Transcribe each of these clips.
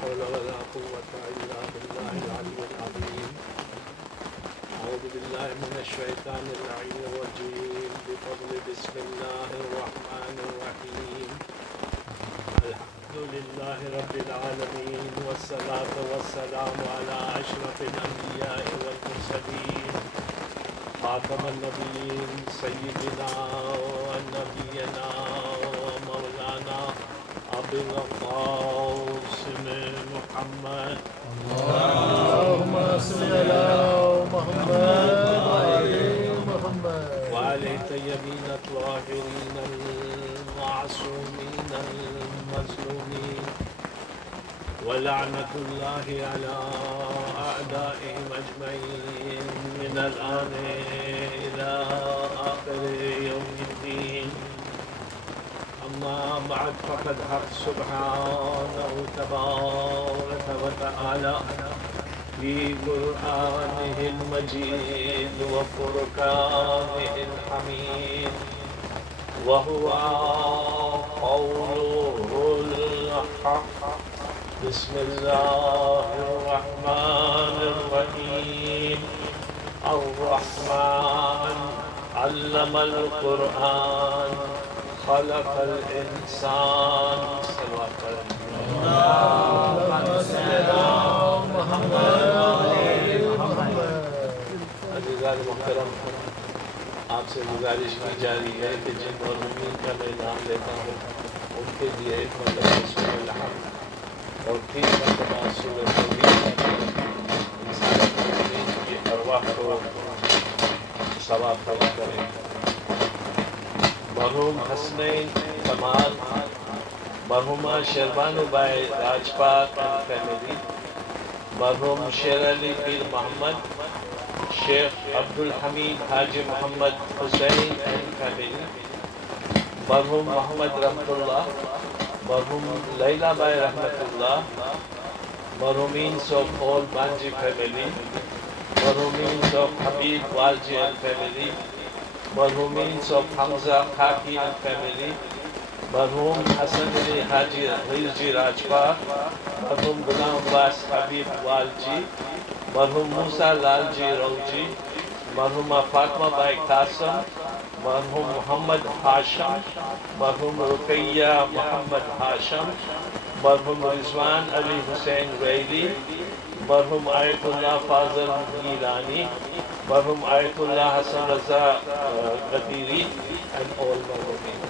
حول ولا قوة إلا بالله العلي العظيم. أعوذ بالله من الشيطان اللعين الرجيم بفضل بسم الله الرحمن الرحيم. الحمد لله رب العالمين والصلاة والسلام على أشرف الأنبياء والمرسلين خاتم النبيين سيدنا ونبينا ومولانا أبي القاسم محمد اللهم صل على محمد وعلى الطيبين الطاهرين المعصومين المظلومين ولعنة الله على أعدائهم أجمعين من الآن إلى آخر يوم الدين. أما بعد فقد حق سبحانه تبارك وتعالى في قرآنه المجيد وفرقانه الحميد وهو قوله الحق. بسم الله الرحمن الرحيم. الرحمن علم القرآن خلق الإنسان. صلوات عزیزان محترم، آپ سے گزارش کی جا رہی ہے کہ جن مرحومین کا میں نام لیتا ہوں ان کے لیے ایک مرتبہ سورہ الحمد اور 3 مرتبہ سورہ توحید انسان مومنین کی ارواح کو ثواب طلب کریں. مرحوم حسنین کمال، مرحومہ شیربانو بائی راجپات اینڈ فیملی، مرحوم شیر علی پیر محمد، شیخ عبدالحمید حاجی محمد حسین اینڈ فیملی، مرحوم محمد رحمت اللہ، مرحوم لیلا بائی رحمت اللہ، مرحومین سوف اول بانجی فیملی، مرحومین سوف حبیب والجی اینڈ فیملی، مرحومین سوف حمزہ خاکی اینڈ فیملی، مرحوم حسن علی حاجی غیرجی راجپات، مرحوم غلام عباس حبیب والجی، مرحوم موسیٰ لال جی روجی، مرحومہ فاطمہ بائی قاسم، مرحوم محمد ہاشم، مرحوم رقیہ محمد ہاشم، مرحوم رضوان علی حسین ویلی، مرحوم آیت اللہ فاضل گیلانی، مرحوم آیت اللہ حسن رضا قدیری and all مرحومین.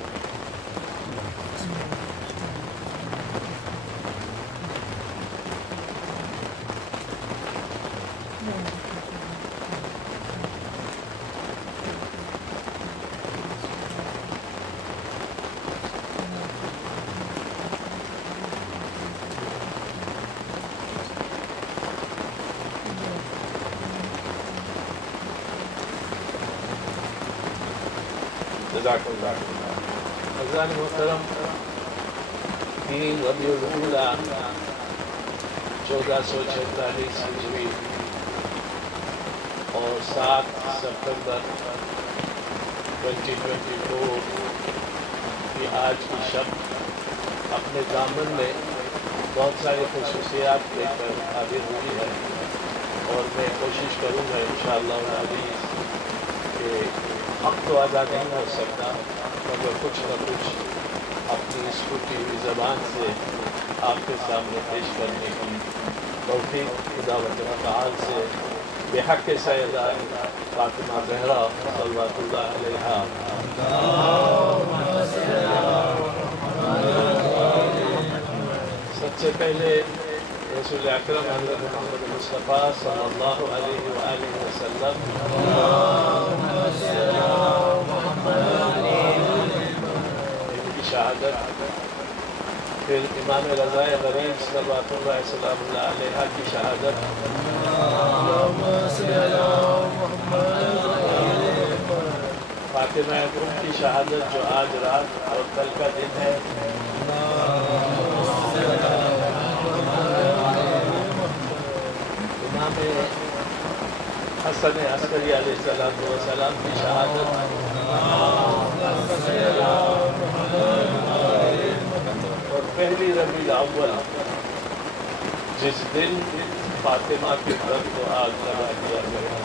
عزیزان محترم، 3 ربیع الاولیٰ 1446 ہجری اور 7 ستمبر 2024 کی آج کی شب اپنے دامن میں بہت ساری خصوصیات لے کر حاضر ہوئی ہے، اور میں کوشش کروں گا انشاءاللہ العزیز کہ حق تو ادا نہیں ہو سکتا مگر کچھ نہ کچھ اپنی اس ٹوٹی ہوئی زبان سے آپ کے سامنے پیش کرنے کی توفیق خدا و تعالی سے بحق سیدہ فاطمہ زہرا صلوات اللہ علیہا. سب سے پہلے رسول اکرم حضرت محمد مصطفیٰ صلی اللہ علیہ وآلہ وسلم ان کی شہادت، پھر امام رضا غریب صلوات اللہ سلام اللہ علیہ کی شہادت، فاطمہ ام کی شہادت جو آج رات اور کل کا دن ہے، امام حسن عسکری علیہ السلام کی شہادت، اور پہلی ربیع الاول جس دن فاطمہ کے گھر کو آگ لگا دیا گیا،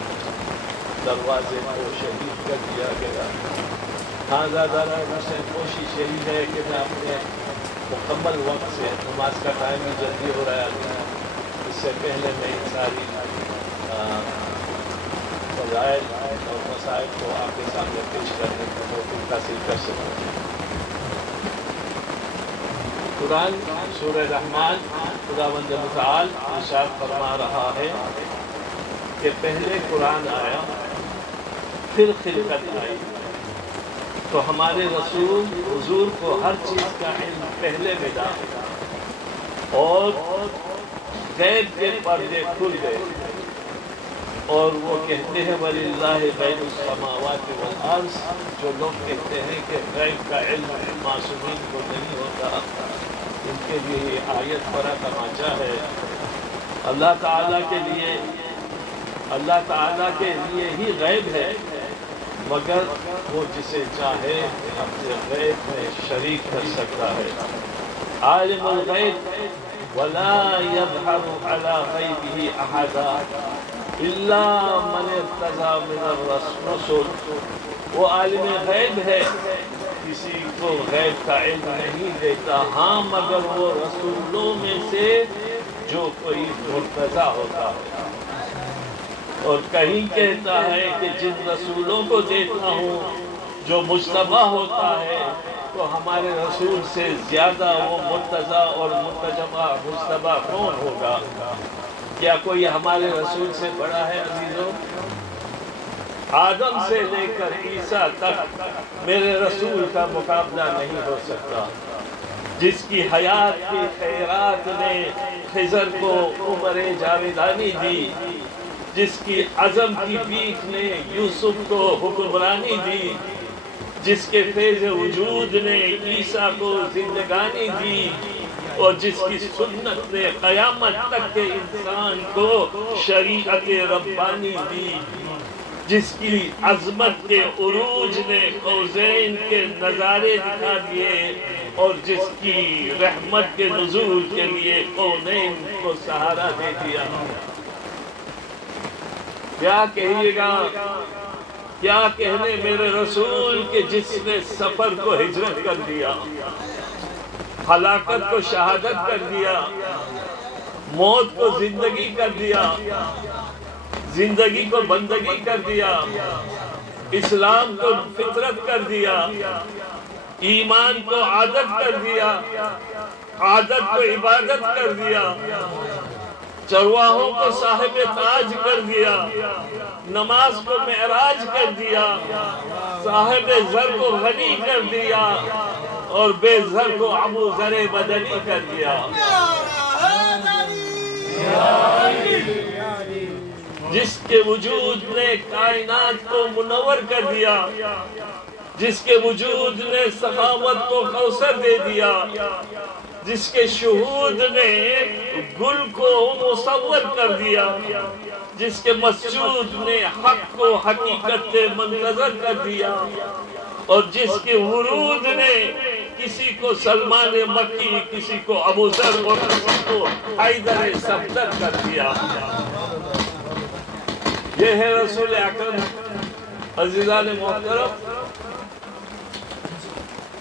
دروازے کو شہید کر دیا گیا۔ خانزادہ حسین کوشش یہی ہے کہ میں اپنے مکمل وقت سے، نماز کا ٹائم بھی جلدی ہو رہا ہے، اس سے پہلے میں ان ساری فضائل اور مسائل کو آپ کے سامنے پیش کرنے کا توفیق حاصل کر سکوں۔ قرآن سورہ رحمان خداوند متعال ارشاد فرما رہا ہے کہ پہلے قرآن آیا، پھر خلقت آئی، تو ہمارے رسول حضور کو ہر چیز کا علم پہلے ملا اور غیب کے پردے کھل گئے، اور وہ کہتے ہیں وَلِلَّهِ غَیْبُ السَّمَاوَاتِ وَالْأَرْضِ، جو لوگ کہتے ہیں کہ غیب کا علم معصومین کو نہیں ہوتا، ان کے لیے یہ آیت بڑا تماچا ہے۔ اللہ تعالیٰ کے لیے ہی غیب ہے، مگر وہ جسے چاہے اپنے غیب میں شریک کر سکتا ہے۔ عالم الغیب ولا يظهر على غیبه احدا الا من ارتضى من الرسل، وہ عالم غیب ہے، کسی کو غیب کا علم نہیں دیتا، ہاں مگر وہ رسولوں میں سے جو کوئی مرتضی ہوتا ہے۔ اور کہیں کہتا ہے کہ جن رسولوں کو دیکھتا ہوں جو مجتبی ہوتا ہے، تو ہمارے رسول سے زیادہ وہ مرتضی اور مجتبی کون ہوگا؟ کیا کوئی ہمارے رسول سے بڑا ہے عزیزوں؟ آدم سے لے کر عیسیٰ تک میرے رسول کا مقابلہ نہیں ہو سکتا۔ جس کی حیات کی خیرات نے خضر کو عمر جاویدانی دی، جس کی عزم کی بیک نے یوسف کو حکمرانی دی، جس کے فیض وجود نے عیسیٰ کو زندگانی دی، اور جس کی سنت نے قیامت تک کے انسان کو شریعت ربانی دی، جس کی عظمت کے عروج نے قوسین کے نظارے دکھا دیے، اور جس کی رحمت کے نزول کے لیے کونین کو سہارا دے دیا۔ کیا کہیے گا، کیا کہنے میرے رسول کہ جس نے سفر کو ہجرت کر دیا، ہلاکت کو شہادت کر دیا، موت کو زندگی کر دیا، زندگی کو بندگی کر دیا، اسلام کو فطرت کر دیا، ایمان کو عادت کر دیا، عادت کو عبادت کر دیا، چرواہوں کو صاحب تاج کر دیا، نماز کو معراج کر دیا، صاحب زر کو غنی کر دیا، اور بے زر کو ابو ذر بدنی کر دیا۔ جس کے وجود نے کائنات کو منور کر دیا، جس کے وجود نے سخاوت کو کوثر دے دیا، جس کے شہود نے گل کو مصور کر دیا، جس کے مسجود نے حق کو حقیقت منتظر کر دیا، اور جس کے ورود نے کسی کو سلمان مکی، کسی کو ابو ذر اور کسی کو حیدر صفدر کر دیا۔ یہ ہے رسول اکرم۔ عزیزان محترم،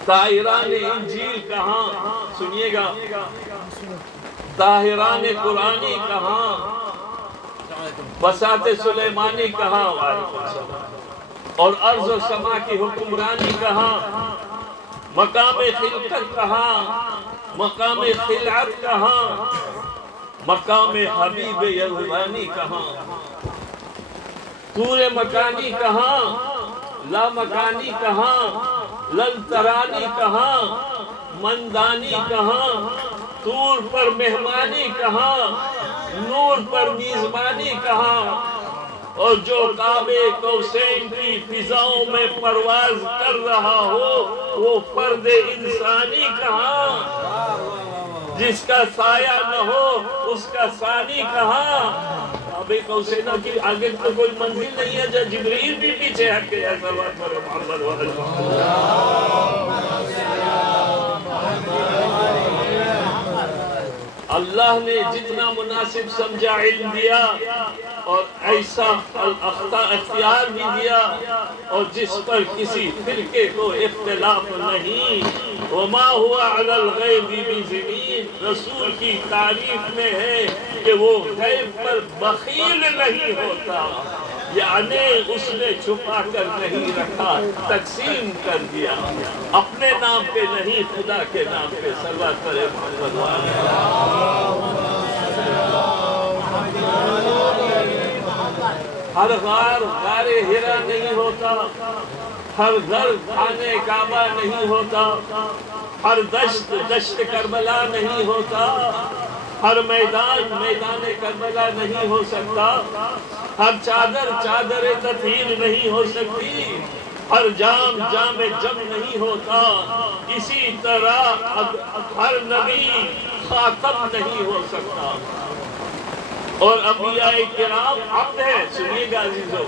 طاہران انجیل کہاں؟ سنیے گا، طاہران قرآنی کہاں؟ بساط سلیمانی کہاں؟ اور ارض و سما کی حکمرانی کہاں؟ مقام خلقت کہاں؟ مقام خلعت کہاں؟ مقام حبیب یزدانی کہاں؟ طور مکانی کہاں؟ لا مکانی کہاں؟ للترانی کہاں؟ مندانی کہاں؟ طور پر مہمانی کہاں؟ نور پر میزبانی کہاں؟ اور جو کعبے قوسین کی فضاؤں میں پرواز کر رہا ہو، وہ فرد انسانی کہاں؟ جس کا سایہ نہ ہو اس کا ثانی کہاں؟ کعبے قوسین کی آگے تو کوئی منزل نہیں ہے، جو جبریل بھی پیچھے ہٹ گیا۔ صلوات پر محمد و علی محمد۔ اللہ نے جتنا مناسب سمجھا علم دیا اور ایسا اختیار بھی دیا، اور جس پر کسی فرقے کو اختلاف نہیں۔ وما هو علی الغیب بضنین، رسول کی تعریف میں ہے کہ وہ غیب پر بخیل نہیں ہوتا، یعنی اس نے چھپا کر نہیں رکھا، تقسیم کر دیا، اپنے نام پہ نہیں خدا کے نام پہ۔ صلوات کرے محمد ہر غار غار ہرا نہیں ہوتا، ہر گھر خانے کعبہ نہیں ہوتا، ہر دشت دشت کربلا نہیں ہوتا، ہر میدان میدان کربلا نہیں ہو سکتا، ہر چادر چادر تطہیر نہیں ہو سکتی، ہر جام جام جم نہیں ہوتا، اسی طرح ہر نبی خاتم نہیں ہو سکتا، اور انبیاء کرام عبد ہیں۔ سنیے گا عزیزو،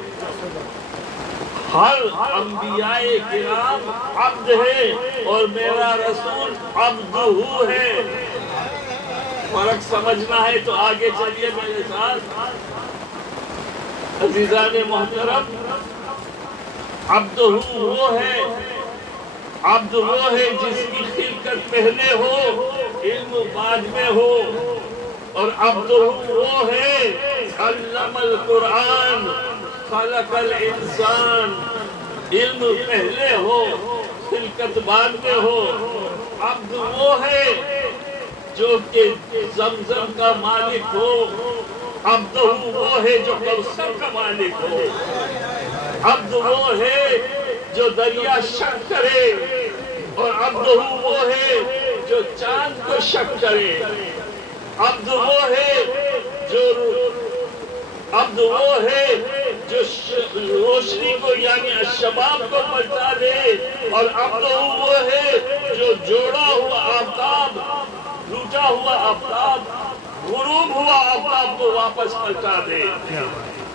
ہر انبیاء کرام عبد ہے اور میرا رسول عبدہ ہے۔ فرق سمجھنا ہے تو آگے چلیے میرے ساتھ۔ عزیزان محترم، عبدہ وہ ہے، عبد وہ ہے جس کی خلقت پہلے ہو، علم بعد میں ہو، اور عبدہ وہ ہے علم القرآن خلق الانسان، علم پہلے ہو خلقت بعد میں ہو۔ عبد وہ ہے جو کہ زمزم کا مالک ہو، عبد وہ ہے جو کوثر کا مالک ہو، عبد وہ ہے جو دریا شق کرے، اور عبد وہ ہے جو چاند کو شق کرے، عبد وہ ہے جو روشنی کو یعنی الشباب کو پلٹا دے، اور عبد وہ ہے جو جوڑا ہوا آفتاب، ٹوٹا ہوا آفتاب، غروب ہوا آفتاب کو واپس پلٹا دے۔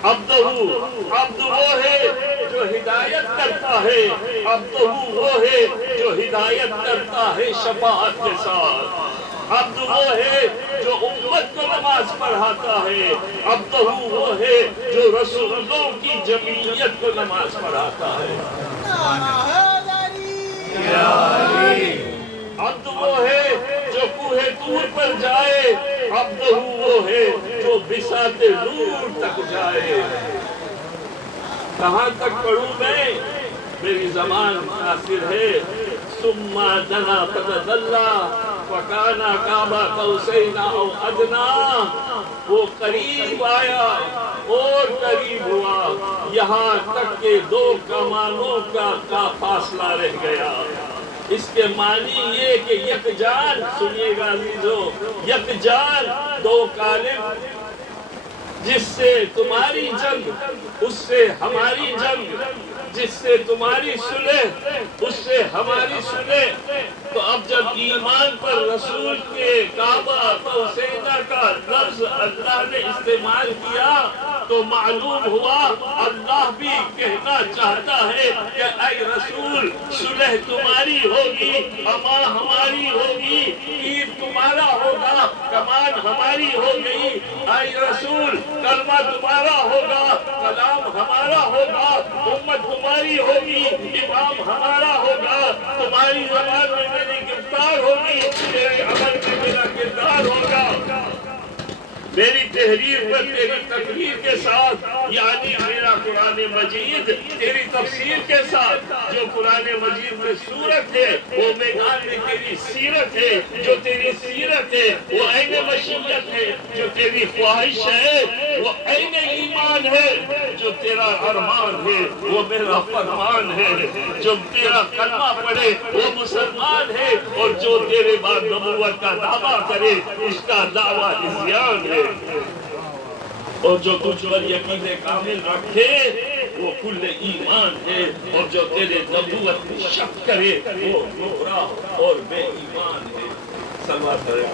عبد وہ ہے جو ہدایت کرتا ہے، عبد وہ ہے جو ہدایت کرتا ہے شفاعت کے ساتھ، عبد وہ ہے جو امت کو نماز پڑھاتا ہے، عبد وہ ہے جو رسولوں کی جمعیت کو نماز پڑھاتا ہے، عبد وہ ہے جو کوہ طور پر جائے، عبد وہ ہے جو بساط نور تک جائے۔ کہاں تک پڑھوں میں؟ میری زبان قاصر ہے۔ ثم دنا فتدلی فکان قاب قوسین او ادنی، وہ قریب آیا اور قریب ہوا، یہاں تک کہ دو کمانوں کا فاصلہ رہ گیا۔ اس کے معنی یہ کہ یک جان، سنیے گا عزیزو، یک جان دو کالم، جس سے تمہاری جنگ اس سے ہماری جنگ، جس سے تمہاری صلح اس سے ہماری صلح۔ تو اب جب ایمان پر رسول کے کعبہ قوسینہ کا لفظ اللہ نے استعمال کیا تو معلوم ہوا اللہ بھی کہنا چاہتا ہے کہ اے رسول، صلح تمہاری ہوگی، امان ہماری ہوگی، تیر تمہارا ہوگا، کمان ہماری ہوگی، اے رسول کلمہ تمہارا ہوگا، کلام ہمارا ہوگا، امت تمہاری ہوگی، امام ہمارا ہوگا، تمہاری زبان میں میری گرفتار ہوگی، تیرے عمل میں میرا کردار ہوگا، میری تحریر پر تیری تقریر کے ساتھ، یعنی میرا قرآن مجید تیری تفسیر کے ساتھ، جو قرآن مجید میں صورت ہے وہ میدان میں تیری سیرت ہے، جو تیری سیرت ہے وہ عین مشیت ہے، جو تیری خواہش ہے وہ عین ایمان ہے، جو تیرا ارمان ہے وہ میرا فرمان ہے، جو تیرا کلمہ پڑھے وہ مسلمان ہے، اور جو تیرے بعد نبوت کا دعویٰ کرے اس کا دعویٰ عصیان ہے، اور جو تجھ پر یقین کامل رکھے وہ کل ایمان ہے، اور جو تیرے نبوت میں شک کرے وہ گمراہ اور بے ایمان ہے۔ صلوات کرے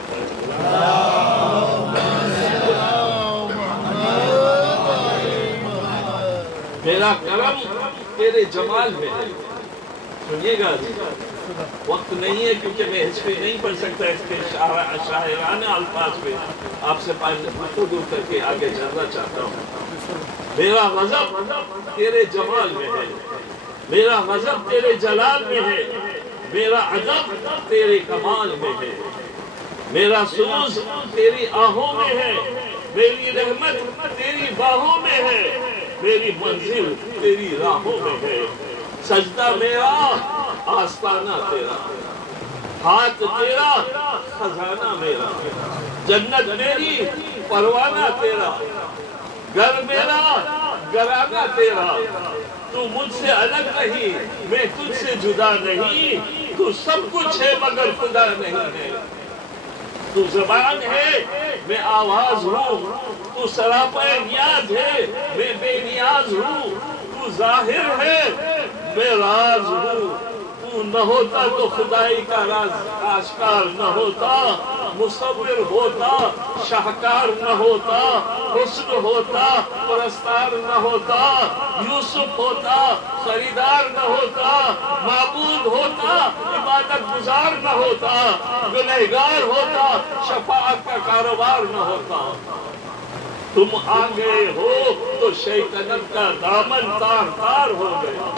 میرا کرم تیرے جمال میں ہے، سنیے گا، وقت نہیں ہے کیونکہ میں ہسٹری نہیں پڑھ سکتا اس کے شاعرانہ الفاظ پہ آپ سے گفتگو کر کے آگے چلنا چاہتا ہوں۔ میرا غضب تیرے جمال میں ہے، میرا غضب تیرے جلال میں ہے، میرا ادب تیرے کمال میں ہے، میرا سوز تیری آہوں میں ہے، میری رحمت تیری باہوں میں ہے، میری منزل تیری راہوں میں ہے، سجدہ میرا آستانہ تیرا، ہاتھ تیرا خزانہ میرا، جنت میری پروانہ تیرا، گھر میرا گھرانہ تیرا، تو مجھ سے الگ نہیں، میں تجھ سے جدا نہیں، تو سب کچھ ہے مگر خدا نہیں ہے، تو زبان ہے میں آواز ہوں، تو سراپا نیاز ہے میں بے نیاز ہوں، تو ظاہر ہے میں راز ہوں، تو نہ ہوتا تو خدائی کا راز آشکار نہ ہوتا، مصور ہوتا شاہکار نہ ہوتا، حسن ہوتا پرستار نہ ہوتا، یوسف ہوتا خریدار نہ ہوتا، معبود ہوتا عبادت گزار نہ ہوتا، گنہگار ہوتا شفاعت کا کاروبار نہ ہوتا، تم آ گئے ہو تو شیطنت کا دامن تار تار ہو گیا،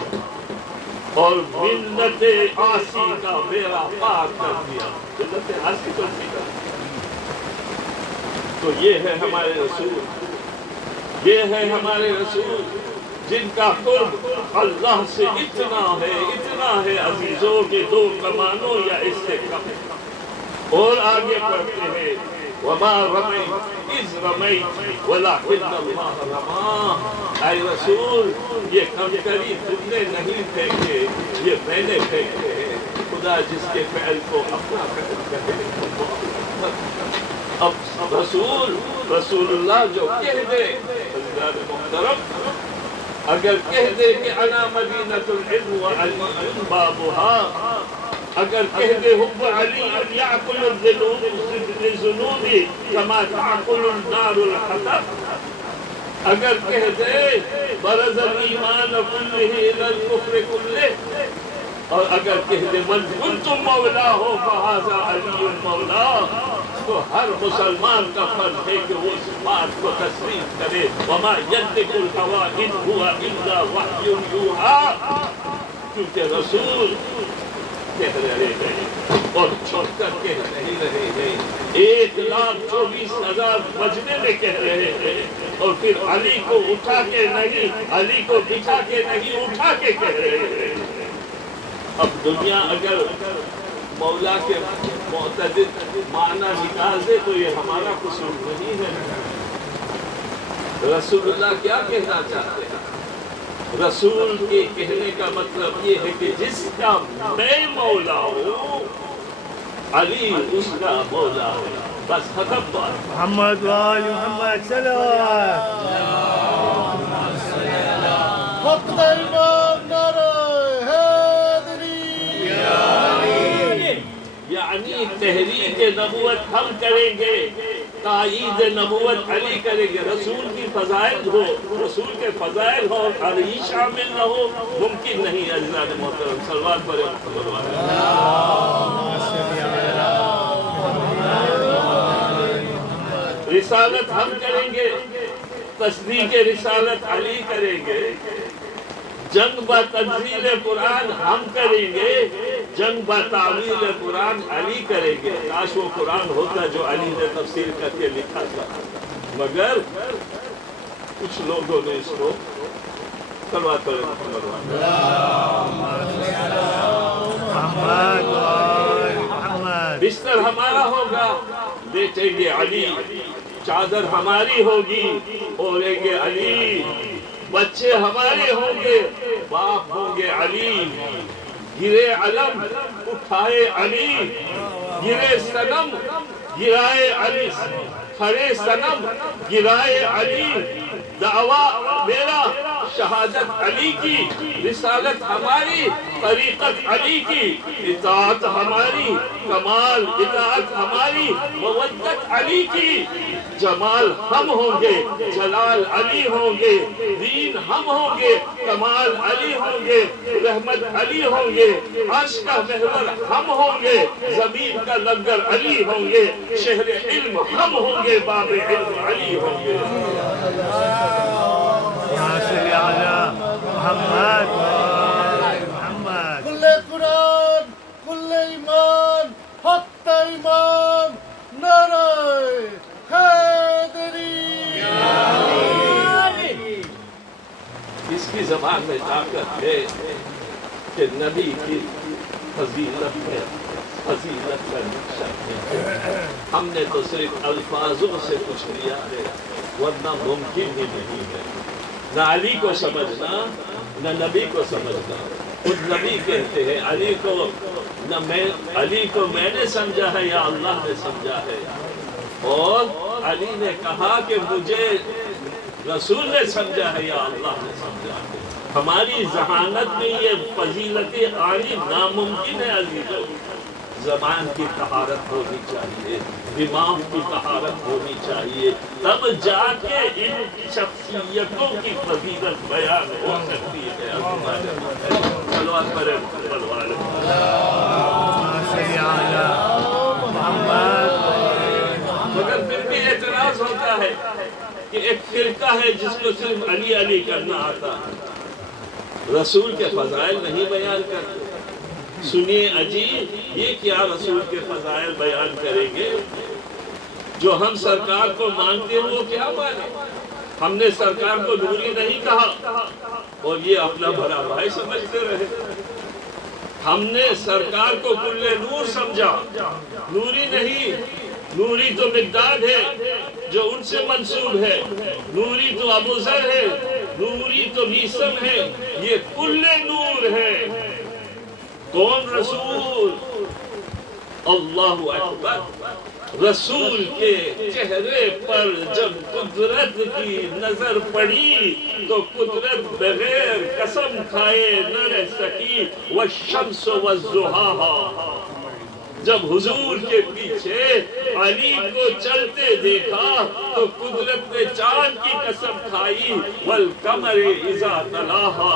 اور منت آسی کا میرا پار کر دیا، منت آسی کو سیکھا۔ تو یہ ہے ہمارے رسول، یہ ہے ہمارے رسول جن کا قرب اللہ سے اتنا ہے عزیزوں کے دو کمانوں یا اس سے کم۔ اور آگے پڑھتے ہیں وَمَا رَمَيْتَ إِذْ رَمَيْتَ وَلَكِنَّ اللَّهَ رَمَىٰ، اے رسول یہ کنکری تم نے نہیں پھینکے، یہ میں نے پھینکے ہیں، خدا جس کے فعل کو اپنا فعل کہے۔ اب رسول اللہ جو کہہ دے حضرات محترم، اگر کہہ دے کہ انا مدینۃ العلم وعلی بابها، اگر کہہ دے حب علی یعقل الذنوب کما تعقل النار الحطب، اگر کہہ دے برز الایمان کلہ الی الکفر کلہ، اور اگر کہہ دے من کنتم مولا ہو فہذا علی المولا، تو ہر مسلمان کا فرض ہے کہ وہ اس بات کو تسلیم کرے وما ینطق الہوی ان هو الا وحی یوحی، کیونکہ رسول کہہ رہے ہیں اور چھوڑ کر کہہ نہیں رہے ہیں، 1,24,000 مجمع میں کہہ رہے ہیں، اور پھر علی کو اٹھا کے نہیں، علی کو بٹھا کے نہیں، اٹھا کے کہہ رہے ہیں۔ اب دنیا اگر مولا کے معتدل معنی نکال دے تو یہ ہمارا قصور نہیں ہے۔ رسول اللہ کیا کہنا چاہتے ہیں؟ رسول کے کہنے کا مطلب یہ ہے کہ جس کا میں مولا ہوں علی اس کا مولا ہے، بس ختم بات۔ محمد وآل محمد صلوات وقت امام نعرہ حیدری، یعنی تحریک نبوت ہم کریں گے، تائید نبوت علی کریں گے۔ رسول کی فضائل ہو، رسول کے فضائل ہو اور علی شامل نہ ہو، ممکن نہیں۔ عزیزان محترم صلوات پر محمد رسالت ہم کریں گے، تصدیق رسالت علی کریں گے، جنگ با تنزیل قرآن ہم کریں گے، جنگ با تعویل قرآن علی کریں گے۔ کاش وہ قرآن ہوتا جو علی نے تفسیر کر کے لکھا تھا، مگر کچھ لوگوں نے اس کو صلوات پر محمد۔ بستر ہمارا ہوگا، لیٹیں گے علی، چادر ہماری ہوگی، اولیں گے علی، بچے ہمارے ہوں گے، باپ ہوں گے علی، گرے علم اٹھائے علی، گرے صنم گرائے علی، کھڑے صنم گرائے علی، دعویٰ میرا شہادت علی کی، رسالت ہماری، طریقت علی کی، اطاعت ہماری، کمال اطاعت ہماری، مودت علی کی، جمال ہم ہوں گے، جلال علی ہوں گے، دین ہم ہوں گے، کمال علی ہوں گے، رحمت علی ہوں گے، عرش کا محور ہم ہوں گے، زمین کا لنگر علی ہوں گے، شہر علم ہم ہوں گے، باب علم علی ہوں گے۔ صلی علی محمد محمد کل قرآن کل ایمان حق ایمان نعرہ حیدری۔ اس کی زبان میں طاقت ہے کہ نبی کی فضیلت ہے، فضیلت کا نقشہ ہے۔ ہم نے تو صرف الفاظوں سے کچھ لیا ہے، ورنہ ممکن ہی نہیں ہے۔ نہ علی کو سمجھنا، نہ نبی کو سمجھنا۔ خود نبی کہتے ہیں علی کو میں نے سمجھا ہے یا اللہ نے سمجھا ہے، اور علی نے کہا کہ مجھے رسول نے سمجھا ہے یا اللہ نے سمجھا ہے۔ ہماری ذہانت میں یہ فضیلتیں آنی ناممکن ہے عزیزو۔ زبان کی طہارت ہونی چاہیے، دماغ کی طہارت ہونی چاہیے، تب جا کے ان شخصیتوں کی فضیلت بیان ہو سکتی ہے۔ صلوات پڑھیں محمد والے۔ صلی علی محمد۔ مگر پھر بھی اعتراض ہوتا ہے کہ ایک فرقہ ہے جس کو صرف علی علی کرنا آتا ہے، رسول کے فضائل نہیں بیان کرتے۔ سنیے عجیب، یہ کیا رسول کے فضائل بیان کریں گے؟ جو ہم سرکار کو مانتے ہیں وہ کیا مانے؟ ہم نے سرکار کو نوری نہیں کہا اور یہ اپنا بڑا بھائی سمجھتے رہے۔ ہم نے سرکار کو کل نور سمجھا، نوری نہیں۔ نوری تو مقداد ہے جو ان سے منسوب ہے، نوری تو ابو ذر ہے، نوری تو میثم ہے، یہ کل نور ہے۔ کون رسول؟ اللہ اکبر۔ رسول کے چہرے پر جب قدرت کی نظر پڑی تو قدرت بغیر قسم کھائے نہ رہ سکی۔ والشمس والضحیٰ۔ جب حضور کے پیچھے علی کو چلتے دیکھا تو قدرت نے چاند کی قسم کھائی۔ والقمر اذا تلاہا۔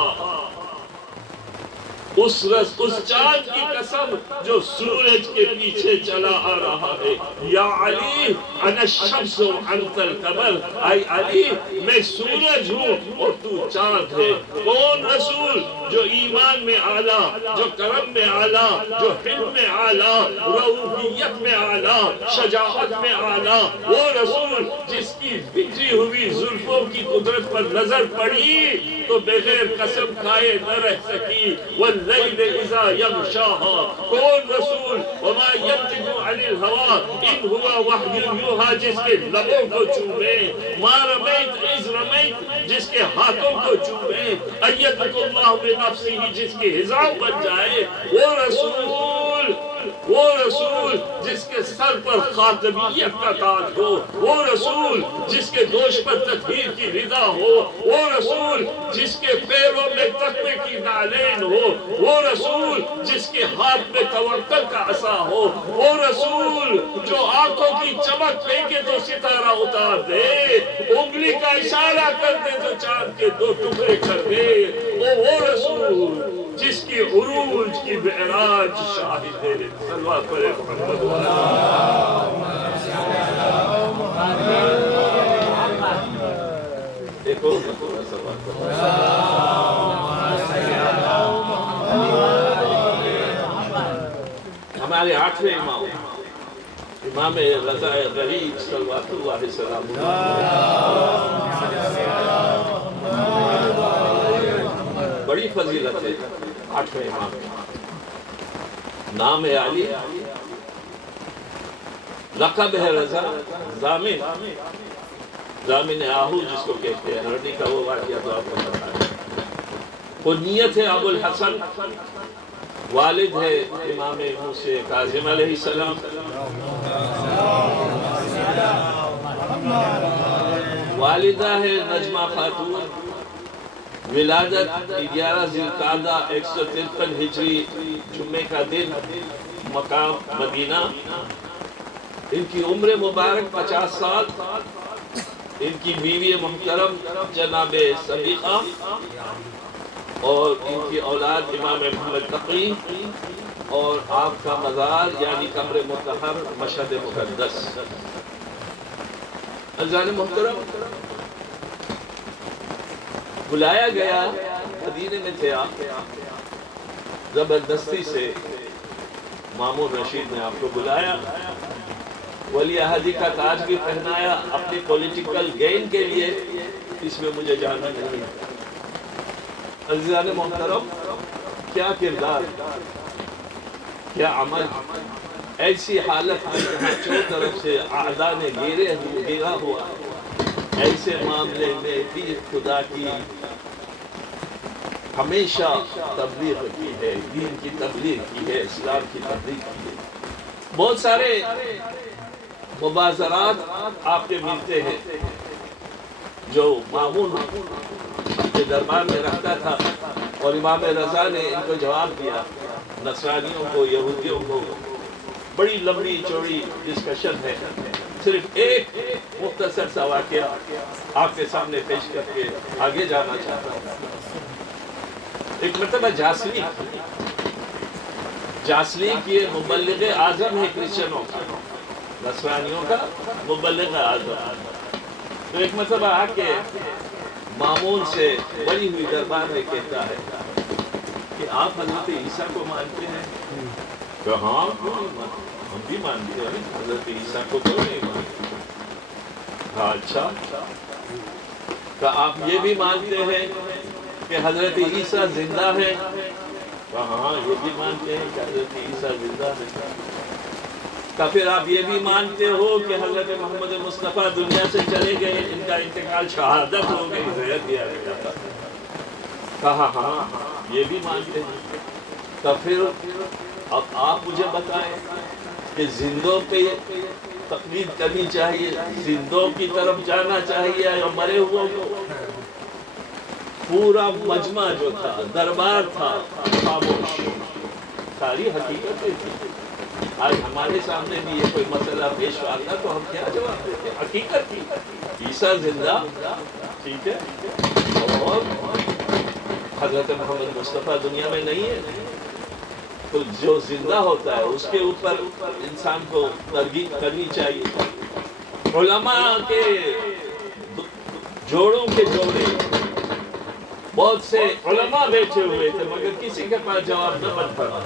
اس چاند کی قسم جو سورج کے پیچھے چلا آ رہا ہے۔ یا علی انا الشمس وانت القمر، اے علی میں سورج ہوں اور تو چاند ہے۔ کون رسول؟ جو ایمان میں اعلیٰ، جو کرم میں اعلیٰ، جو حلم میں اعلیٰ، رؤوفیت میں اعلیٰ، شجاعت میں اعلیٰ، وہ رسول جس کی بکھری ہوئی زلفوں کی قدرت پر نظر پڑی تو بغیر قسم کھائے نہ رہ سکی۔ واللیل اذا یغشاها۔ کون رسول؟ وما ینطق عن الہوی ان هو وحی یوحی، جس کے لبوں کو چومے، ما رمیت اذ رمیت، جس کے ہاتھوں کو چومے، ایدک اللہ بنفسہ، جس کی حزام بن جائے، وہ رسول جس کے سر پر خاتمیت کا تاج ہو، وہ رسول جس کے دوش پر تطہیر کی رضا ہو، وہ رسول جس کے پیروں میں تقوی کی نالین ہو، وہ رسول جس کے ہاتھ میں توکل کا عصا ہو، وہ رسول جو آنکھوں کی چمک پھینکے تو ستارہ اتار دے، انگلی کا اشارہ کر دے تو چاند کے 2 ٹکڑے کر دے، وہ رسول جس کی عروج کی معراج شاہد ہے۔ صلوات پڑھیں محمد ایک اور صلوات پڑھیں۔ ہمارے 8ویں امام، امام رضا غریب صلوات اللہ سلام بڑی فضیلت ہے 8ویں امام۔ نام ہے علی، لقب ہے رضا، ضامن آہو جس کو کہتے ہیں، ہرنی کا وہ واقعہ تو آپ کو پتا ہے۔ کنیت ہے ابو الحسن، والد ہے امام موسیٰ کاظم علیہ السلام، والدہ ہے نجمہ خاتون، ولادت 11 ذی القعدہ 153 ہجری جمعے کا دن، مقام مدینہ۔ ان کی عمر مبارک 50 سال۔ ان کی بیوی محترم جناب صدیقہ اور ان کی اولاد امام محمد تقی، اور آپ کا مزار یعنی قبر مطہر مشہد مقدس۔ عزیزان محترم، بلایا گیا، مدینے میں تھے آپ، زبردستی سے مامون رشید نے آپ کو بلایا، ولی عہدی کا تاج بھی پہنایا اپنی پولیٹیکل گین کے لیے، اس میں مجھے جاننا نہیں ہے۔ عزیزان محترم، کیا کردار، کیا عمل، ایسی حالت میں جہاں چاروں طرف سے اعداء نے گھیرا ہوا، ایسے معاملے میں بھی خدا کی ہمیشہ تبلیغ کی ہے، دین کی تبلیغ کی ہے، اسلام کی تبلیغ کی ہے۔ بہت سارے مبازرات آپ کے ملتے ہیں جو مامون کے دربار میں رکھتا تھا، اور امام رضا نے ان کو جواب دیا، نصرانیوں کو، یہودیوں کو۔ بڑی لمبی چوڑی ڈسکشن ہے، صرف ایک مختصر سا واقعہ آپ کے سامنے پیش کر کے آگے جانا چاہتا ہوں۔ ایک مرتبہ جاسلیک یہ مبلغ اعظم ہے کرسچنوں کا، نصرانیوں کا مبلغ اعظم۔ تو ایک مرتبہ آ کے مامون سے بڑی ہوئی دربار میں کہتا ہے کہ آپ حضرت عیسیٰ کو مانتے ہیں؟ کہ ہاں، ہم بھی مانتے ہیں، حضرت عیسیٰ کو کیوں نہیں مانتے؟ ہاں، اچھا، کہ آپ یہ بھی مانتے ہیں کہ حضرت عیسیٰ زندہ ہے؟ ہاں، یہ بھی مانتے ہیں کہ حضرت عیسیٰ زندہ ہے۔ کہ پھر آپ یہ بھی مانتے ہو کہ حضرت محمد مصطفیٰ دنیا سے چلے گئے، ان کا انتقال شہادت ہو گئی، زہر دیا گیا تھا؟ کہا ہاں، یہ بھی مانتے ہیں۔ تو پھر اب آپ مجھے بتائیں کہ زندوں پہ تقلید کرنی چاہیے، زندوں کی طرف جانا چاہیے یا مرے ہوئے کو؟ پورا مجمع جو تھا، دربار تھا، خاموش، ساری حقیقتیں تھی۔ آج ہمارے سامنے بھی یہ کوئی مسئلہ پیش آتا تو ہم کیا جواب دیتے؟ حقیقت تھی، عیسیٰ زندہ، ٹھیک ہے، اور حضرت محمد مصطفیٰ دنیا میں نہیں ہے۔ تو جو زندہ ہوتا ہے اس کے اوپر انسان کو ترغیب کرنی چاہیے۔ علماء کے جوڑوں کے جوڑے، بہت سے علماء بیٹھے ہوئے تھے مگر کسی کے پاس جواب نہ بن پڑا۔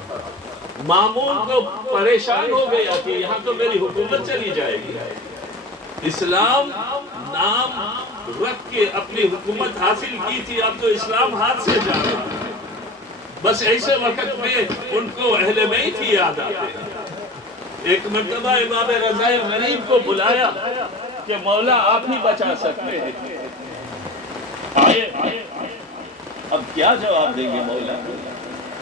مامون کو پریشان ہو گیا کہ یہاں تو میری حکومت چلی جائے گی، اسلام نام رکھ کے اپنی حکومت حاصل کی تھی، اب تو اسلام ہاتھ سے جا رہا ہے۔ بس ایسے وقت میں ان کو اہل بیت ہی یاد آتے۔ ایک مرتبہ امام رضا غریب کو بلایا کہ مولا آپ ہی بچا سکتے ہیں، آئے۔ اب کیا جواب دیں گے مولا؟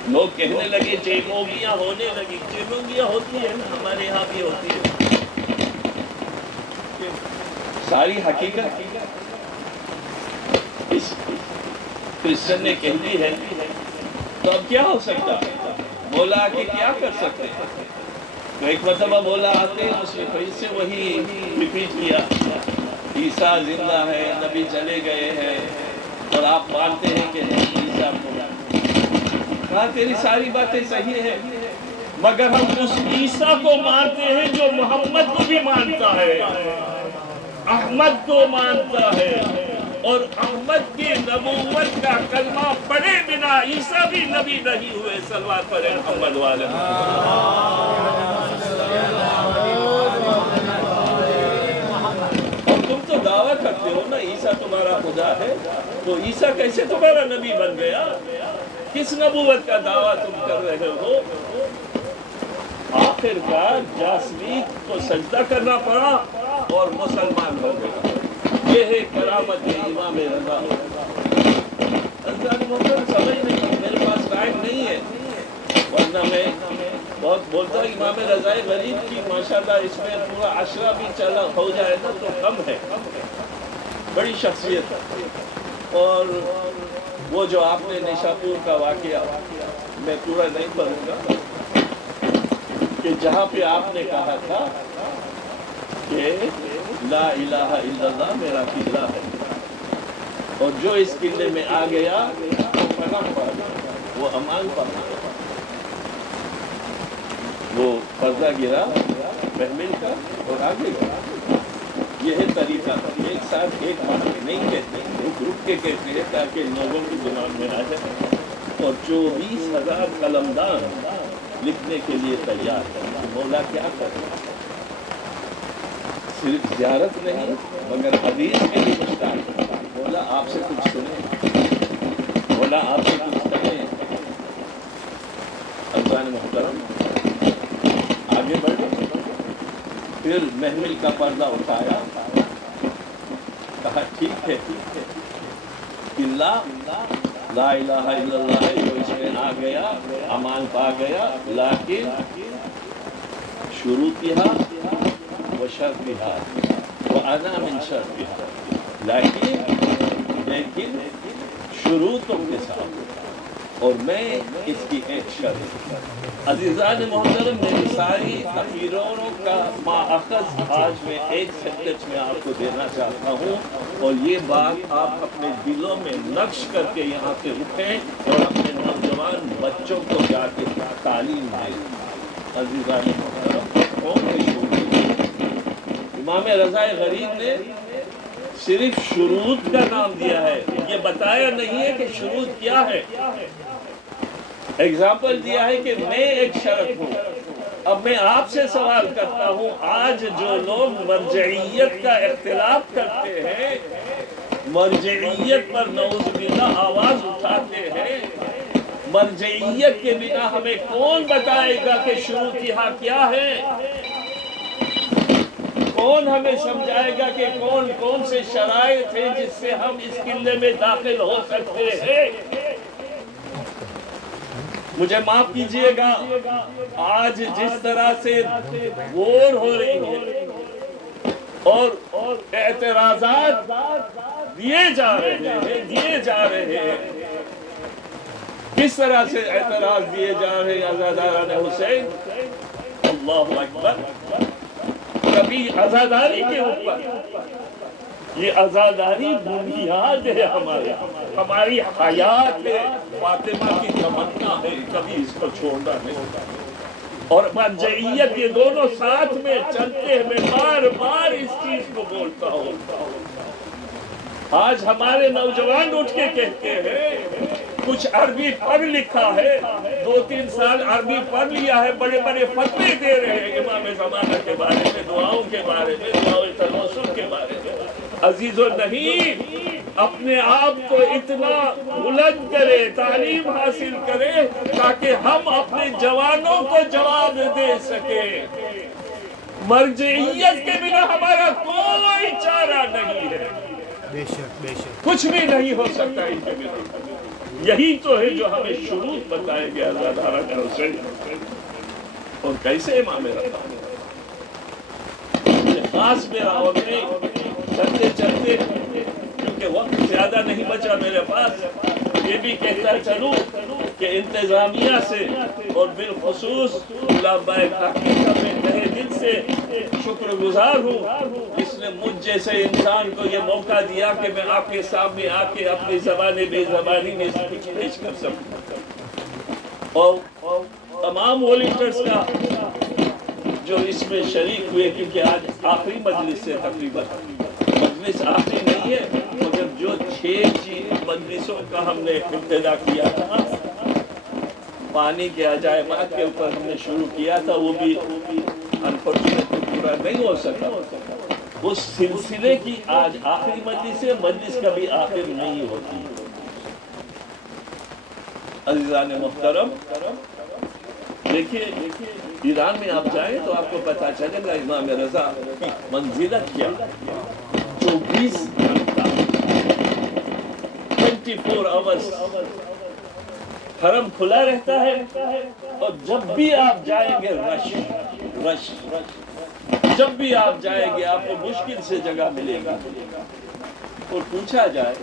لوگ کہنے لگے چیمونگیاں ہونے لگی، چیمونگیاں ہوتی ہے نا، ہمارے یہاں بھی ہوتی ہے، ساری حقیقت اس کرسچن نے کہہ دی ہے، تو اب کیا ہو سکتا؟ مولا آ کے کیا کر سکتے؟ تو ایک مرتبہ مولا آتے ہیں، اس نے پھر سے وہی ریپیٹ کیا، عیسیٰ زندہ ہے، نبی چلے گئے ہیں، اور آپ مانتے ہیں کہ عیسیٰ کو۔ کہا تیری ساری باتیں صحیح ہیں، مگر ہم اس عیسیٰ کو مانتے ہیں جو محمد کو بھی مانتا ہے، احمد کو مانتا ہے، اور احمد کی نبوت کا کلمہ پڑھے بنا عیسیٰ بھی نبی نہیں ہوئے۔ صلوات پڑھے محمد والے۔ اور تم تو دعویٰ کرتے ہو نا عیسیٰ تمہارا خدا ہے، تو عیسیٰ کیسے تمہارا نبی بن گیا؟ کس نبوت کا دعویٰ تم کر رہے ہو؟ آخر کار جاسلیک کو سجدہ کرنا پڑا اور مسلمان ہو گئے۔ یہ ہے کرامت امام رضا۔ سمجھ نہیں، میرے پاس ٹائم نہیں ہے، ورنہ میں بہت بولتا ہوں۔ امام رضا غریب کی ماشاءاللہ اس میں پورا عشرہ بھی چلا ہو جائے نا تو کم ہے، بڑی شخصیت، اور وہ جو آپ نے نیشاپور کا واقعہ، میں پورا نہیں پڑھوں گا، کہ جہاں پہ آپ نے کہا تھا کہ لا الہ الا اللہ میرا قبلہ ہے، اور جو اس قلعے میں آ گیا وہ پناہ پا گیا، وہ امان پا گیا، وہ پردہ گرا محمل کا اور آگے گیا۔ یہ ہے طریقہ، ایک ساتھ ایک بات نہیں کہتے، رک کے کہتے ہیں تاکہ لوگوں کی دماغ میں آ جائے۔ اور 24,000 قلمدان لکھنے کے لیے تیار ہے۔ مولا کیا کرے؟ صرف زیارت نہیں مگر حدیث میں بھی مشتاق ہے۔ مولا آپ سے کچھ سنیں، مولا آپ سے کچھ سنیں۔ عزیزان محترم آگے بڑھے، پھر محمل کا پردہ اٹھایا، کہا ٹھیک ہے قلعہ لا الہ الا اللہ ہے جو اس میں آ گیا امان پا گیا، لیکن شروطہا و شرطہا وانا من شرطہا، لیکن شروطوں کے ساتھ، اور میں اس کی ایک شرط۔ عزیزان محترم میری ساری تقریروں کا ماخذ آج میں ایک سینٹنس میں آپ کو دینا چاہتا ہوں، اور یہ بات آپ اپنے دلوں میں نقش کر کے یہاں سے اٹھیں اور اپنے نوجوان بچوں کو جا کے تعلیم دیں۔ عزیزان محترم کون ہے شروط؟ امام رضا غریب نے صرف شروط کا نام دیا ہے، یہ بتایا نہیں ہے کہ شروط کیا ہے۔ ایگزامپل دیا ہے کہ میں ایک شرط ہوں۔ اب میں آپ سے سوال کرتا ہوں، آج جو لوگ مرجعیت کا اختلاف کرتے ہیں، مرجعیت پر نعوذ باللہ آواز اٹھاتے ہیں، مرجعیت کے بنا ہمیں کون بتائے گا کہ شروطیہ کیا ہے؟ کون ہمیں سمجھائے گا کہ کون کون سے شرائط ہیں جس سے ہم اس قلعے میں داخل ہو سکتے ہیں؟ مجھے معاف کیجئے گا، آج جس طرح سے ووٹ ہو رہی ہے اور اعتراضات دیے جا رہے ہیں، کس طرح سے اعتراض دیے جا رہے ہیں عزاداران حسین؟ اللہ اکبر۔ کبھی عزاداری کے اوپر، یہ عزاداری بنیاد ہے ہماری حیات ہے، فاطمہ کی تمنا ہے، کبھی اس کو چھوڑنا نہیں، اور مرجعیت یہ دونوں ساتھ میں چلتے ہیں۔ میں بار بار اس چیز کو بولتا ہوں۔ آج ہمارے نوجوان اٹھ کے کہتے ہیں کچھ عربی پڑھ لکھا ہے، 2-3 سال عربی پڑھ لیا ہے، بڑے بڑے فتوے دے رہے ہیں امام زمانہ کے بارے میں، دعاؤں کے بارے میں، دعاؤں تناسل کے بارے میں۔ عزیزو نہیں، اپنے آپ کو اتنا بلند کرے، تعلیم حاصل کرے تاکہ ہم اپنے جوانوں کو جواب دے سکیں۔ مرجعیت کے بنا ہمارا کوئی چارہ نہیں ہے، بے شک بے شک، کچھ بھی نہیں ہو سکتا ان کے بنا۔ یہی تو ہے جو ہمیں شروط بتائے گئے عزاداران حسین، اور کیسے امام رضا خاص میرا، اور میں چلتے چلتے کیونکہ وقت زیادہ نہیں بچا میرے پاس، یہ بھی کہتا چلوں کہ انتظامیہ سے اور بالخصوص علماء تحقیق کا میں تہہ دل سے شکر گزار ہوں، اس نے مجھ جیسے انسان کو یہ موقع دیا کہ میں آپ کے سامنے آ کے اپنی زبان بے زبانی میں کچھ پیش کر سکوں، اور تمام والنٹیئرز کا جو اس میں شریک ہوئے، کیونکہ آج آخری مجلس سے تقریباً، مجلس آخری نہیں ہے مگر جو 6 مجلسوں کا ہم نے ابتدا کیا تھا، پانی کے عجائبات کے اوپر ہم نے شروع کیا تھا، وہ بھی انفارچونیٹلی پورا نہیں ہو سکا۔ اس سلسلے کی آج آخری مجلس ہے، مجلس کبھی آخر نہیں ہوتی۔ عزیزان محترم دیکھیے، ایران میں آپ جائیں تو آپ کو پتہ چلے گا امام رضا کی منزلت کیا، 24 گھنٹہ 24 آورز حرم کھلا رہتا ہے، اور جب بھی آپ جائیں گے رش، جب بھی آپ جائیں گے آپ کو مشکل سے جگہ ملے گی۔ اور پوچھا جائے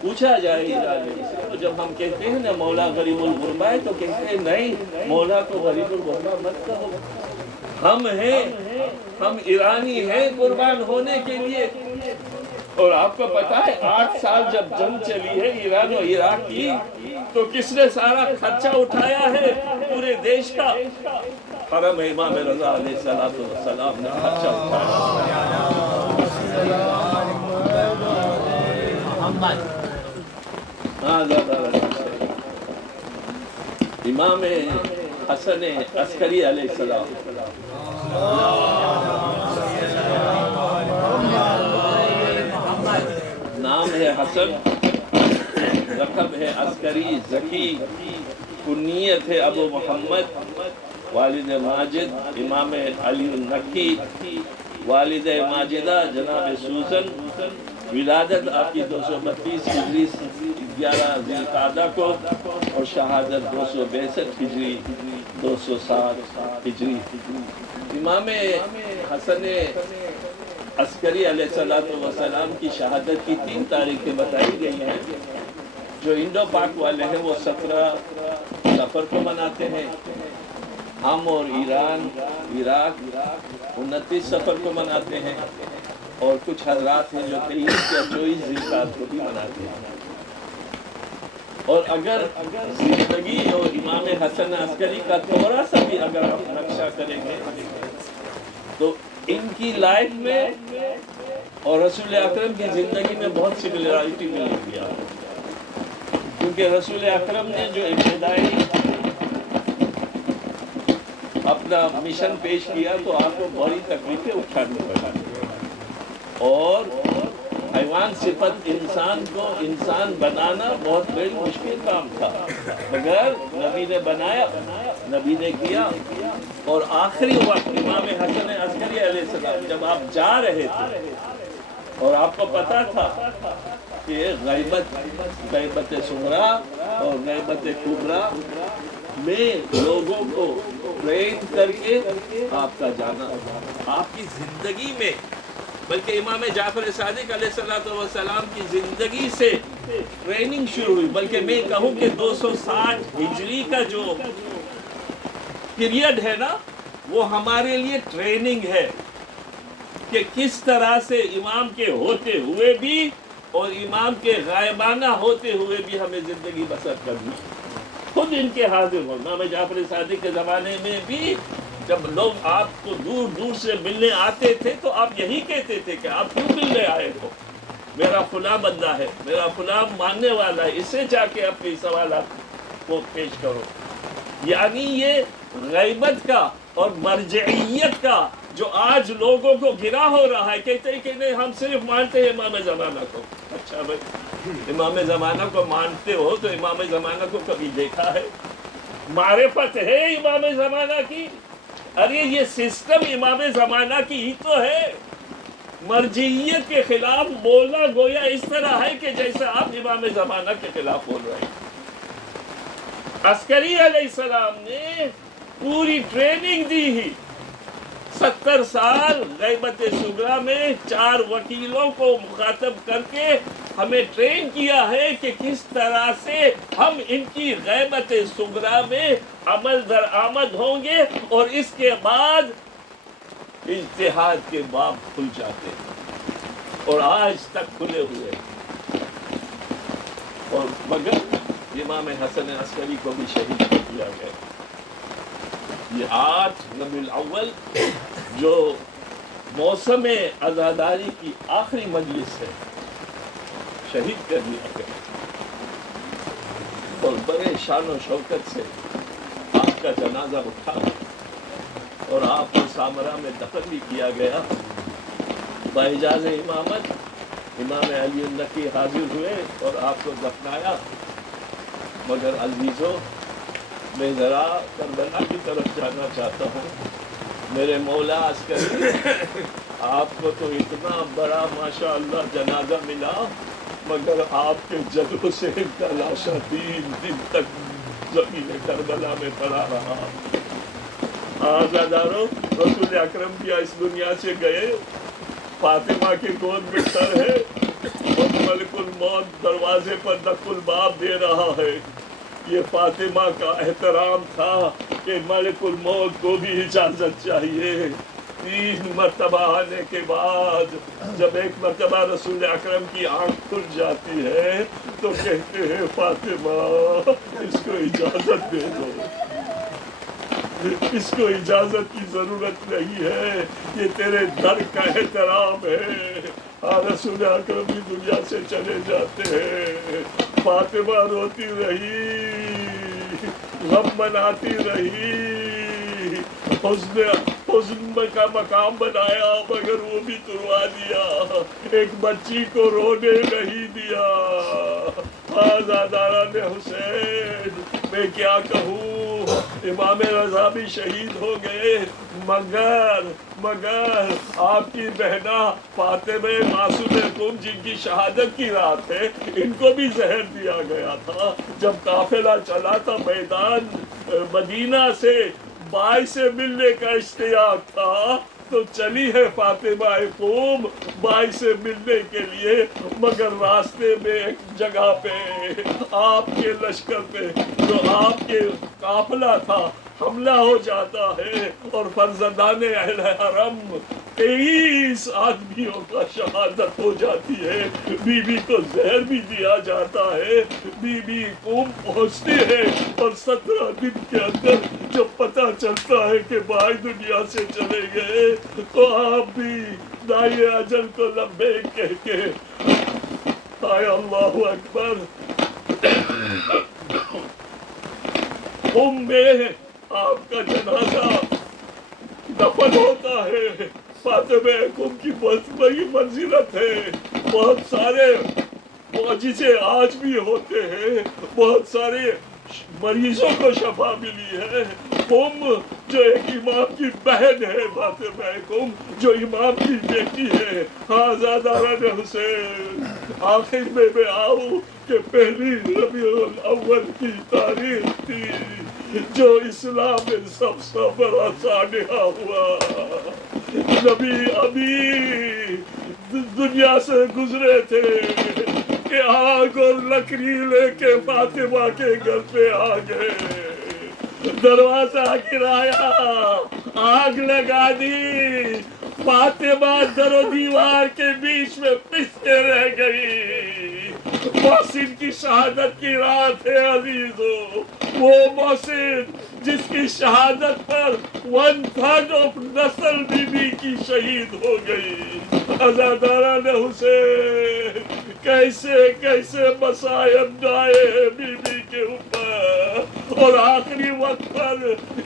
پوچھا جائے ایرانی سے، تو جب ہم کہتے ہیں نا مولا غریب الغربا ہے، تو کہتے ہیں نہیں، مولا کو غریب الغربا مت کہو، ہم ہیں، ہم ایرانی ہیں قربان ہونے کے لیے۔ اور آپ کو پتا ہے 8 سال جب جنگ چلی ہے ایران و عراق کی، تو کس نے سارا خرچہ اٹھایا ہے پورے دیش کا؟ حرم امام رضا علیہ السلام نے خرچہ اٹھایا۔ امام حسن عسکری علیہ السلام، نام ہے حسن، لقب ہے عسکری ذکی، کنیت ہے ابو محمد، والد ماجد امام علی النقی، والد ماجدہ جناب سوزن، ولادت آپ کی 232 ہجری 11 ذی القعدہ کو، اور شہادت 262 ہجری 207 ہجری۔ امام حسن عسکری علیہ السلام کی شہادت کی 3 تاریخیں بتائی گئی ہیں۔ جو انڈو پاک والے ہیں وہ 17 سفر کو مناتے ہیں، ہم اور ایران عراق 29 سفر کو مناتے ہیں، اور کچھ حضرات ہیں جو 23 یا 24 ذی القعدہ کو بھی مناتے ہیں۔ اور اگر زندگی اور امام حسن عسکری کا تھوڑا سا بھی اگر ہم نقشہ کریں گے، تو ان کی لائف میں اور رسول اکرم کی زندگی میں بہت سملیرٹی ملے گی آپ کو، کیونکہ رسول اکرم نے جو ابتدائی اپنا مشن پیش کیا تو آپ کو بڑی تکلیفیں اٹھانی پڑی، اور حیوان صفت انسان کو انسان بنانا بہت بڑی مشکل کام تھا، مگر نبی نے بنایا، نبی نے کیا۔ اور آخری وقت امام حسن عسکری علیہ السلام جب آپ جا رہے تھے اور آپ کو پتا تھا کہ غیبت صغریٰ اور غیبت کبریٰ میں لوگوں کو ٹرین کر کے آپ کا جانا، آپ کی زندگی میں، بلکہ امام جعفر صادق علیہ السلام کی زندگی سے ٹریننگ شروع ہوئی، بلکہ میں کہوں کہ 260 ہجری کا جو پیریڈ ہے نا، وہ ہمارے لیے ٹریننگ ہے کہ کس طرح سے امام کے ہوتے ہوئے بھی اور امام کے غائبانہ ہوتے ہوئے بھی ہمیں زندگی بسر کرنی۔ خود ان کے حاضر ہو، امام جعفر صادق کے زمانے میں بھی جب لوگ آپ کو دور دور سے ملنے آتے تھے تو آپ یہی کہتے تھے کہ آپ کیوں ملنے آئے ہو؟ میرا فلاں بندہ ہے، میرا فلاں ماننے والا ہے، اس سے جا کے اپنے سوالات کو پیش کرو۔ یعنی یہ غیبت کا اور مرجعیت کا جو آج لوگوں کو گرا ہو رہا ہے، کہتے ہیں کہ نہیں ہم صرف مانتے ہیں امام زمانہ کو۔ اچھا بھائی، امام زمانہ کو مانتے ہو تو امام زمانہ کو کبھی دیکھا ہے؟ معرفت ہے امام زمانہ کی؟ ارے یہ سسٹم امام زمانہ کی ہی تو ہے۔ مرجعیت کے خلاف بولنا گویا اس طرح ہے کہ جیسا آپ امام زمانہ کے خلاف بول رہے ہیں۔ عسکری علیہ السلام نے پوری ٹریننگ دی ہی، 70 سال غیبت صغریٰ میں 4 وکیلوں کو مخاطب کر کے ہمیں ٹرین کیا ہے کہ کس طرح سے ہم ان کی غیبت صغریٰ میں عمل درآمد ہوں گے، اور اس کے بعد اجتہاد کے باب کھل جاتے ہیں، اور آج تک کھلے ہوئے۔ اور مگر امام حسن عسکری کو بھی شہید کر دیا گیا۔ یہ 8 ربیع الاول جو موسم عزاداری کی آخری مجلس ہے، شہید کر دیا گیا، اور بڑے شان و شوکت سے آپ کا جنازہ اٹھا اور آپ کو سامرا میں دفن بھی کیا گیا۔ باعجاز امامت امام علی النقی حاضر ہوئے اور آپ کو دفنایا۔ مگر عزیزو، میں ذرا کربلا کی طرف جانا چاہتا ہوں۔ میرے مولا عسکری، آپ کو تو اتنا بڑا ماشاءاللہ جنازہ ملا، مگر آپ کے جدوں سے تلاشا 3 دن تک زمین کربلا میں پڑا رہا۔ آزادارو، رسول اکرم کیا اس دنیا سے گئے، فاطمہ کے گود میں سر ہے، اور ملک الموت دروازے پر دق الباب دے رہا ہے. یہ فاطمہ کا احترام تھا کہ ملک الموت کو بھی اجازت چاہیے. 3 مرتبہ آنے کے بعد جب ایک مرتبہ رسول اکرم کی آنکھ کھل جاتی ہے تو کہتے ہیں فاطمہ اس کو اجازت دے دو، اس کو اجازت کی ضرورت نہیں ہے، یہ تیرے در کا احترام ہے. رسول اکرم بھی دنیا سے چلے جاتے ہیں. فاطمہ روتی رہی، غم مناتی رہی، حزن کا مقام بنایا مگر وہ بھی تروا دیا، ایک بچی کو رونے نہیں دیا. آزاداران حسین میں کیا کہوں، امام رضا بھی شہید ہو گئے مگر آپ کی بہنا فاطمہ معصوم قوم جن کی شہادت کی رات ہے ان کو بھی زہر دیا گیا تھا. جب قافلہ چلا تھا میدان مدینہ سے بائی سے ملنے کا اشتیاق تھا تو چلی ہے فاطمہ قوم بائی سے ملنے کے لیے، مگر راستے میں ایک جگہ پہ آپ کے لشکر پہ جو آپ کے قافلہ تھا حملہ ہو جاتا ہے اور فرزندان اہل حرم 23 آدمیوں کا شہادت ہو جاتی ہے. بی بی کو زہر بھی دیا جاتا ہے. بی بی قوم پہنچتی ہے اور 17 دن کے اندر جب پتہ چلتا ہے کہ بھائی دنیا سے چلے گئے تو آپ بھی دائی اجل کو لبیک کہہ کے آئے اللہ اکبر. میں آپ کا جنازہ دفن ہوتا ہے. فاطمہ قوم کی بہت بڑی منزلت ہے. بہت سارے معجزے آج بھی ہوتے ہیں، بہت سارے مریضوں کو شفا ملی ہے. جو ایک امام کی بہن ہے، فاطمہ قوم جو امام کی بیٹی ہے. آزاداران حسین آخر میں آؤں کہ پہلی ربیع الاول کی تاریخ تھی جو اسلام میں سب سے بڑا سانحہ ہوا. نبی ابھی دنیا سے گزرے تھے کہ آگ اور لکڑی لے کے فاطمہ کے گھر پہ آ گئے، دروازہ گرایا، آگ لگا دی. فاطمہ در و دیوار کے بیچ میں پس کے رہ گئی. محسن کی شہادت کی رات ہے عزیزو، وہ محسن جس کی شہادت پر 1/3 آف نسل بی بی کی شہید ہو گئی. عزاداران حسین کیسے مصائب آئے ہیں بی بی کے اوپر، اور آخری وقت پر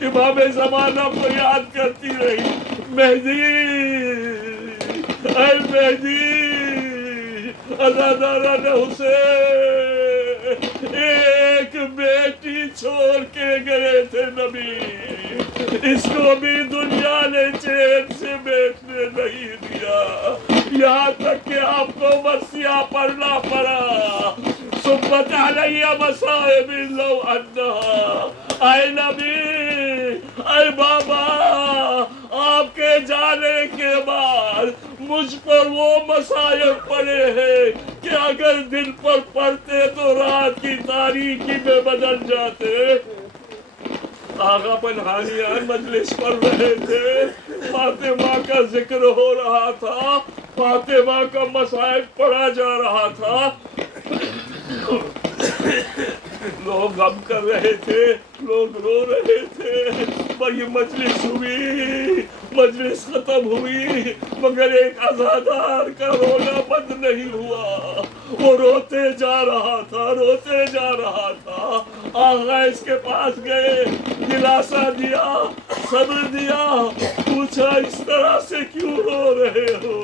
امام زمانہ کو یاد کرتی رہی، مہدی اے مہدی. عزاداران حسین ایک بیٹی چھوڑ کے گئے تھے نبی، اس کو بھی دنیا نے چین سے بیٹھنے نہیں دیا، یہاں تک کہ آپ کو وصیہ پڑھنا پڑا. صبت علیہ مصائب لو انہا. اے نبی، اے بابا، آپ کے جانے کے بعد مجھ پر وہ مصائب پڑے ہیں کہ اگر دن پر پڑھتے تو رات کی تاریکی میں بدل جاتے. آغا پنہانیان مجلس پڑھ رہے تھے، فاطمہ کا ذکر ہو رہا تھا، فاطمہ کا مصائب پڑھا جا رہا تھا. لوگ غم کر رہے تھے، لوگ رو رہے تھے، پر یہ مجلس ہوئی، مجلس ختم ہوئی، مگر ایک عزادار کا رونا بند نہیں ہوا. وہ روتے جا رہا تھا. آغا اس کے پاس گئے، دلاسا دیا، صبر دیا، پوچھا اس طرح سے کیوں رو رہے ہو؟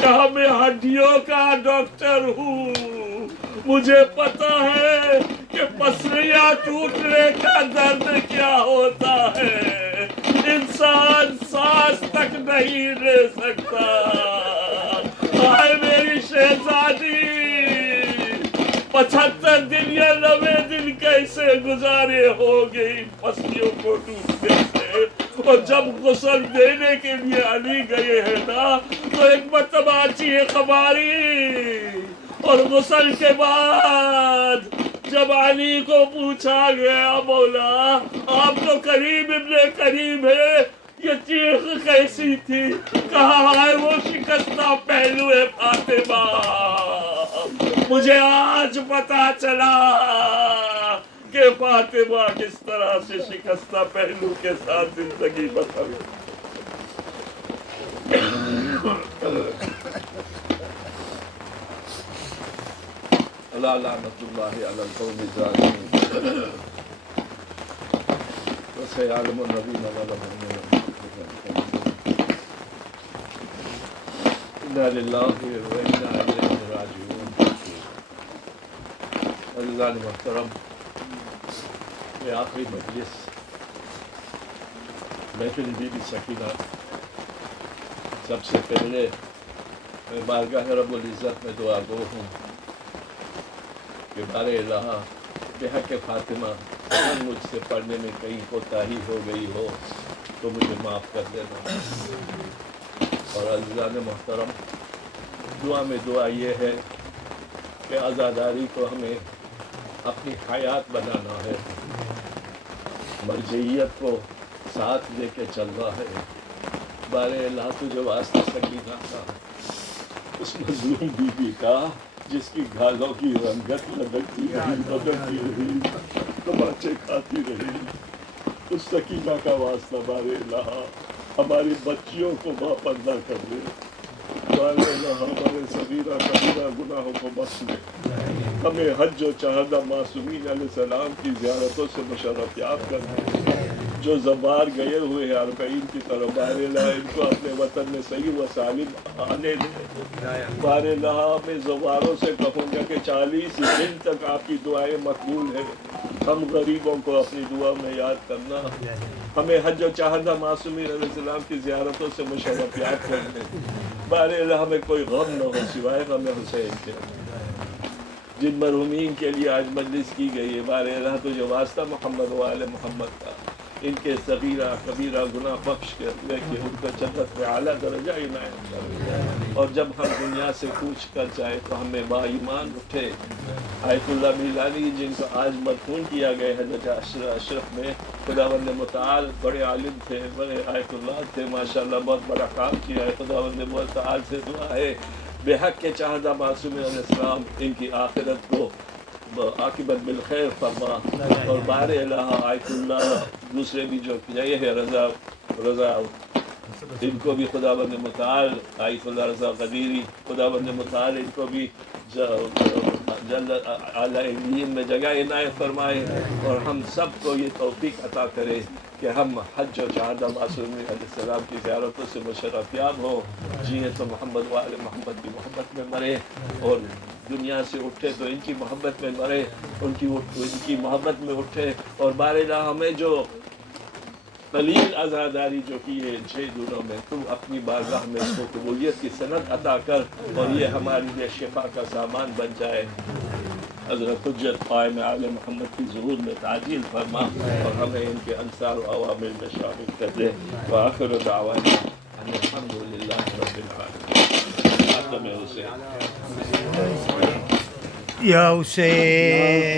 کہا میں ہڈیوں کا ڈاکٹر ہوں، مجھے پتا ہے کہ پسلیاں ٹوٹنے کا درد کیا ہوتا ہے، انسان سانس تک نہیں لے سکتا. آئے میری شہزادی، 75 دن یا 90 دن کیسے گزارے ہو گئی پسلیوں کو ٹوٹنے سے. اور جب غسل دینے کے لیے علی گئے ہیں نا تو ایک مرتبہ اچھی خباری اور غسل کے بعد جب علی کو پوچھا گیا مولا آپ تو کریم ابن کریم ہے یہ چیخ کیسی تھی؟ کہا ہے وہ شکستہ پہلو ہے فاطمہ، مجھے آج پتا چلا کہ فاطمہ کس طرح سے شکستہ پہلو کے ساتھ زندگی بسر اللہ لعنت اللہ علی القوم الظالمین وسيعلم الذين ظلموا منهم إنا لله وإنا إليه راجعون. عزیزان محترم، یہ آخری مجلس محفل بی بی سکینہ، سب سے پہلے میں بارگاہ رب العزت میں دعا گو ہوں کہ بار الہ بحق فاطمہ اگر مجھ سے پڑھنے میں کہیں کوتاہی ہو گئی ہو تو مجھے معاف کر دینا. اور عزیزان محترم، دعا میں دعا یہ ہے کہ عزاداری کو ہمیں اپنی حیات بنانا ہے، مرجعیت کو ساتھ لے کے چلنا ہے. بار الہ تجھے واسطہ سکینہ کا، اس مظلوم بی بی کا جس کی گھالوں کی رنگت لگتی رہی، بدلتی رہی، تماچے کھاتی رہی، اس سکینہ کا واسطہ بار الہ ہماری بچیوں کو باپردہ کر دے. بار الہ ہمارے صغیرہ کبیرہ گناہوں کو بخش دے. ہمیں حج و چہردہ معصومین علیہ السلام کی زیارتوں سے مشرف یاب کر دے. جو زبار گئے ہوئے ہیں عربعین کی طرف، بار الہ ان کو اپنے وطن میں صحیح و سالم آنے دے. بار الہ میں زواروں سے کہوں گا کہ 40 دن تک آپ کی دعائیں مقبول ہیں. ہم غریبوں کو اپنی دعا میں یاد کرنا، ہمیں حج و چہردہ معصومین علیہ السلام کی زیارتوں سے مشرف یاب کر دے. بار الہ ہمیں کوئی غم نہ ہو سوائے غم حسین کے. جن مرحومین کے لیے آج مجلس کی گئی ہے، بار الہ تجھے واسطہ محمد و آل محمد کا ان کے صغیرہ کبیرہ گناہ بخش کر دے کہ ان کو جنت میں اعلیٰ درجہ عنایت کر. اور جب ہم دنیا سے کوچ کر جائیں تو ہمیں با ایمان اٹھے. آیت اللہ میلانی جن کو آج مدفون کیا گیا ہے درجہ اشرف میں، خداوند متعال بڑے عالم تھے، بڑے آیت اللہ تھے، ماشاءاللہ بہت بڑا کام کیا ہے. خداوند متعال سے دعا ہے بے حق کے چاہدہ معصوم علیہ السلام ان کی آخرت کو عاقبت بالخیر فرما. اور بار الہ آیت اللہ دوسرے بھی جو گئے ہیں رضا ان کو بھی خداوند متعال، آیت اللہ رضا قدیری، خداوند متعال ان کو بھی جلد اعلیٰ علین میں جگہ عنایت فرمائے. اور ہم سب کو یہ توفیق عطا کرے کہ ہم حج و چہردہ معصوم علیہ السلام کی زیارتوں سے مشرف یاب ہوں. جیے تو محمد و آل محمد کی محبت میں مرے، اور دنیا سے اٹھے تو ان کی محبت میں مرے، ان کی محبت میں اٹھے. اور بار الہ ہمیں جو قلیل عزاداری جو کی ہے ان 6 دنوں میں، تو اپنی بارگاہ میں اس کو قبولیت کی سند عطا کر اور یہ ہمارے لیے شفا کا سامان بن جائے. حضرت حجت قائم آل محمد کی ظہور میں تعجیل فرما اور ہمیں ان کے انصار و عوامل میں شامل کر دے. وآخر دعوانا ان الحمد للہ رب العالمین. خاتم حسین یا حسین.